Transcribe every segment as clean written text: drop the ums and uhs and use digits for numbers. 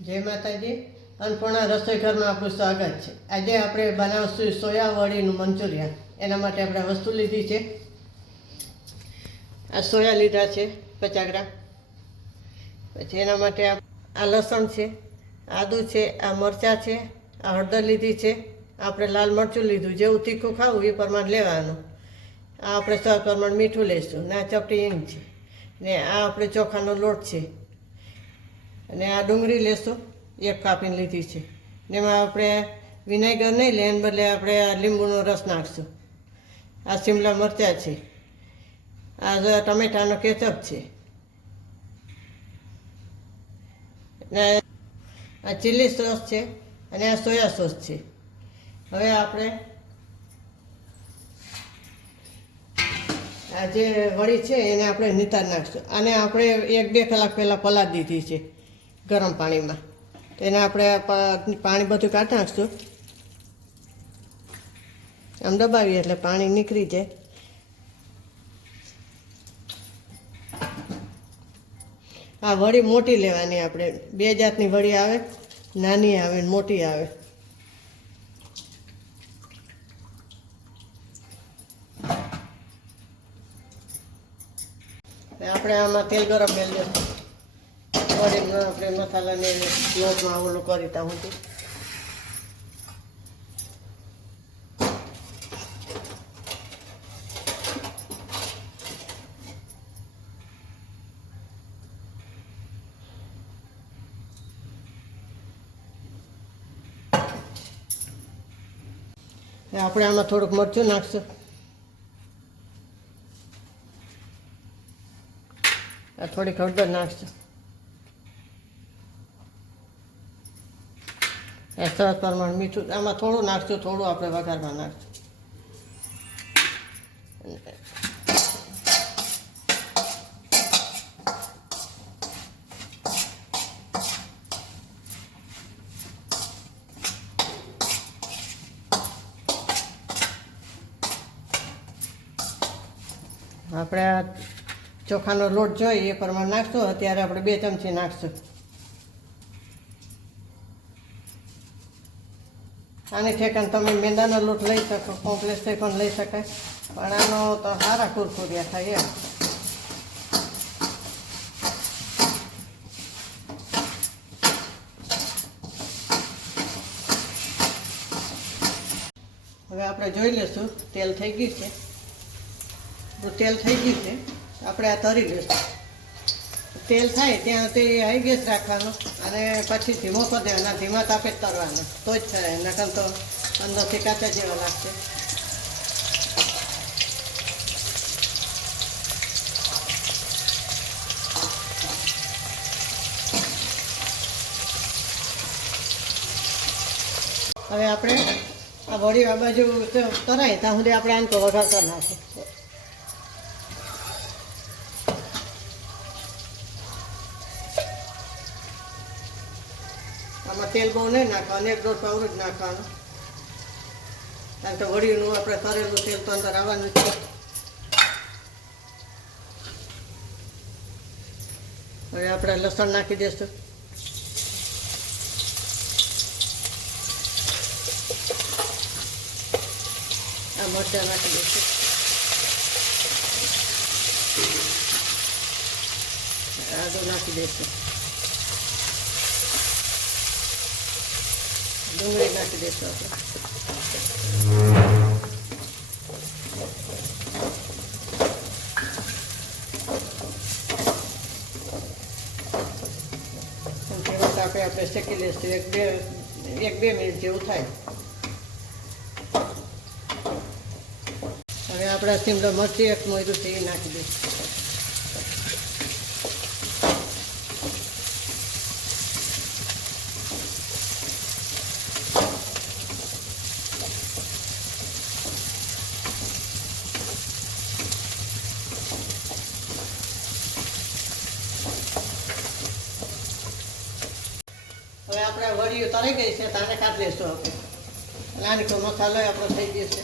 જય માતાજી. અન્નપૂર્ણા રસોઈ ઘરમાં આપણું સ્વાગત છે. આજે આપણે બનાવશું સોયા વડીનું મંચુરિયન. એના માટે આપણે વસ્તુ લીધી છે. આ સોયા લીધા છે 50 ગ્રામ. પછી એના માટે આ લસણ છે, આદું છે, આ મરચાં છે, આ હળદર લીધી છે, આપણે લાલ મરચું લીધું. જેવું તીખું ખાવું એ પ્રમાણે લેવાનું. આ આપણે સ્વાદ પ્રમાણે મીઠું લઈશું ને આ ચપટી હિંગ છે ને આ આપણે ચોખાનો લોટ છે અને આ ડુંગળી લેશું, એક કાપીને લીધી છે ને એમાં આપણે વિનેગર નહીં લે, એને બદલે આપણે આ લીંબુનો રસ નાખીશું. આ શિમલા મરચાં છે, આ ટમેટાનો કેચઅપ છે ને આ ચીલી સોસ છે અને આ સોયા સોસ છે. હવે આપણે આ જે વડી છે એને આપણે નિતાર નાખીશું. આને આપણે 1-2 કલાક પહેલાં પલાળી દીધી છે ગરમ પાણીમાં. તો એને આપણે પાણી બધું કાઢી નાખીશું. આમ દબાવીએ એટલે પાણી નીકળી જાય. આ વડી મોટી લેવાની. આપણે 2 જાતની વડી આવે, નાની આવે ને મોટી આવે. આપણે આમાં તેલ ગરમ મેળ દઈશું. વડીમાં આપણે મસાલાને લોટમાં ઓલું કરી તા હું આપણે આમાં થોડુંક મરચું નાખશું. આ થોડીક હળદર નાખશું. એ સરસ પ્રમાણે મીઠું આમાં થોડું નાખશું, થોડું આપણે વઘારમાં નાખશું. આપણે આ ચોખાનો લોટ જોઈએ એ પ્રમાણે નાખશું. અત્યારે આપણે 2 ચમચી નાખશું. આની ઠેકાને તમે મેંદાનો લોટ લઈ શકો, કોમ્પ્લેક્સથી પણ લઈ શકાય, પણ આનો તો સારા કુરકુરિયા થાય એમ. હવે આપણે જોઈ લઈશું તેલ થઈ ગયું છે. તેલ થઈ ગયું છે, આપણે આ તરી લઈશું. તેલ થાય ત્યાં તે હાઈ ગેસ રાખવાનો અને પછી ધીમો કરી દેવાના. ધીમા તાપે જ તરવાના તો જ થાય, નકર તો અંદરથી કાચા જેવા લાગશે. હવે આપણે આ વડી આ બાજુ તરાય ત્યાં સુધી આપણે આને વઘાર કરી નાખીએ. આમાં તેલ બહુ નહીં નાખવાનું, 1-1.5 પાવડું જ નાખવાનું, કારણ કે વડીનું આપણે તરેલું તેલ તો અંદર આવવાનું છે. હવે આપણે લસણ નાખી દઈશું. આ મરચાં નાખી દઈશું. આદુ નાખી દઈશું. ડુંગળી નાખી દઈશું આપણે. આપણે શેકી લઈશું. 1-2 મિનિટ જેવું થાય. હવે આપણે શિમલા મરચી એક મોયરું છે એ નાખી દઈશું. હવે આપણે વડીઓ તળી ગઈ છે, તાને કાઢી લઈશું આપણે. નાની કોઈ મસાલો આપણો થઈ ગયો છે.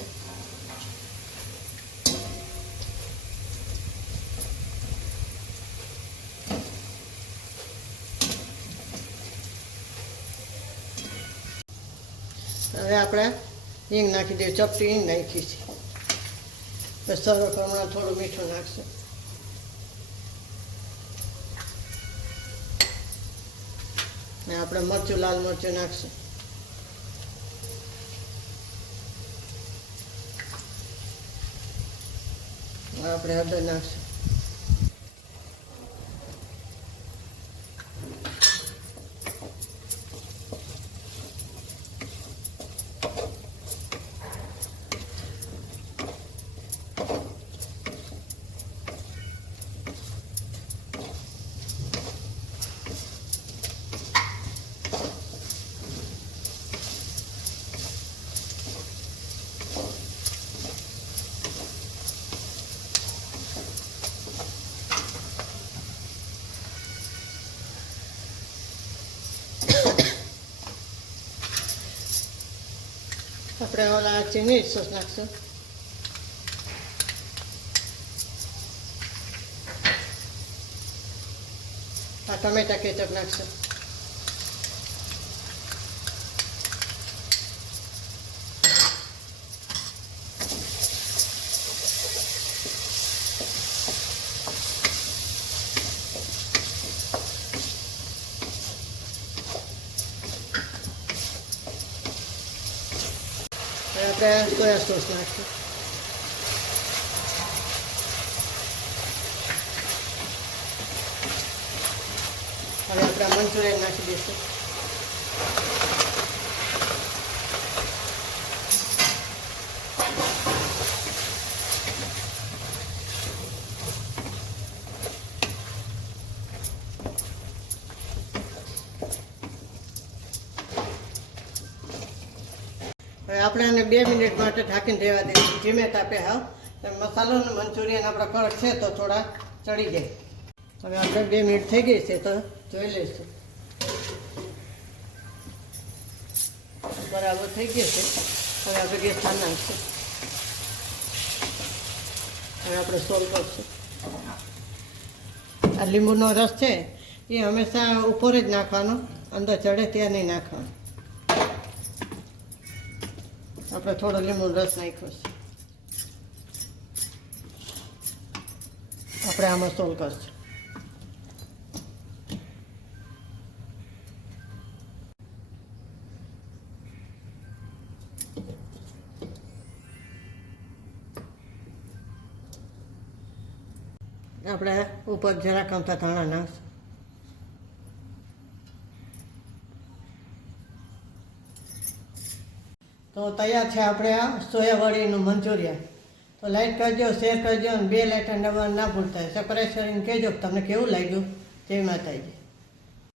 હવે આપણે હિંગ નાખી દઈએ, ચપટી હિંગ નાખી છે. બસ સર્વ પ્રમાણે થોડું મીઠું નાખશું. ને આપણે મરચું, લાલ મરચું નાખશું. આપણે હળદર નાખશું. આપણે ઓલા ચીની સોસ નાખશું. આ ટમેટા કેચપ નાખશું. આપણે સોયા સોસ નાખીશું. હવે આપણે મંચુરિયન નાખી દઈશું. હવે આપણે આને 2 મિનિટ માટે ઢાંકીને રહેવા દઈશું, ધીમે તાપે. હાવ મસાલો અને મંચુરિયન આપણા કડક છે તો થોડા ચડી જાય. હવે આપણે 2 મિનિટ થઈ ગઈ છે તો જોઈ લઈશું. બરાબર થઈ ગઈ છે. હવે આપણે ગેસ ચાલુ નાખીશું. હવે આપણે સોલ્વ કરશું. આ લીંબુનો રસ છે એ હંમેશા ઉપર જ નાખવાનો, અંદર ચડે ત્યાં નહીં નાખવાનો. આપણે થોડો લીંબુનો રસ નાખ્યો છે. આપણે આમાં સોલ્વ કરશું. આપણે ઉપર જરાક અમથા ધાણા નાખશું. તો તૈયાર છે આપણે આ સોયાવડીનું મંચુરિયન. તો લાઈક કરજો, શેર કરજો અને 2 લાઇકન દબાવવાનું ના ભૂલતા. સબસ્ક્રાઈબ કરીને કહેજો તમને કેવું લાગ્યું. જય માતાજી.